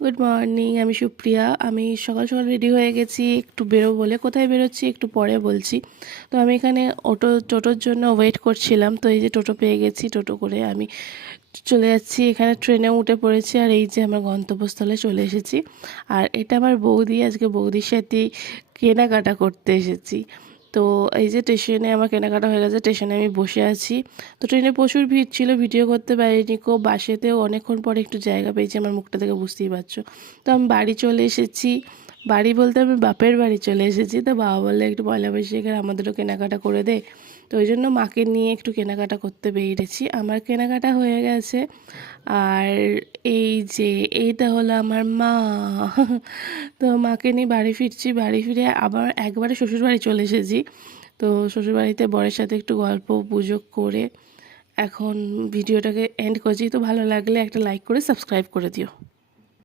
Good morning, আমি সুপ্রিয়া। আমি সকাল সকাল রেডি হয়ে গেছি একটু বেরোবো বলে। কোথায় বেরোচ্ছি একটু পরে বলছি। তো আমি এখানে টোটোর জন্য ওয়েট করছিলাম। তো এই যে টোটো পেয়ে গেছি, টোটো করে আমি চলে যাচ্ছি। এখানে ট্রেনে উঠে পড়েছি আর এই যে আমার গন্তব্যস্থলে চলে এসেছি। আর এটা আমার বৌদি, আজকে বৌদির সাথেই কেনাকাটা করতে এসেছি। তো এই যে স্টেশনে আমার কেনাকাটা হয়ে গেছে, স্টেশনে আমি বসে আছি। তো ট্রেনে প্রচুর ভিড় ছিল, ভিডিও করতে পারিনি। বাসেতেও অনেকক্ষণ পরে একটু জায়গা পেয়েছি, আমার মুখটা থেকে বুঝতেই পারছো। তো আমি বাড়ি চলে এসেছি। বাড়ি বলতে আমি বাপের বাড়ি চলে এসেছি। তো বাবা বললে একটু পয়লা বৈশাখের আমাদেরও কেনাকাটা করে দে। তো ওই জন্য মাকে নিয়ে একটু কেনাকাটা করতে বেরিয়েছি। আমার কেনাকাটা হয়ে গেছে। আর এই যে এইটা হলো আমার মা। তো মাকে নিয়ে বাড়ি ফিরছি। বাড়ি ফিরে আবার একবারে শ্বশুরবাড়ি চলে এসেছি। তো শ্বশুরবাড়িতে বরের সাথে একটু গল্প পুজো করে এখন ভিডিওটাকে এন্ড করছি। তো ভালো লাগলে একটা লাইক করে সাবস্ক্রাইব করে দিও।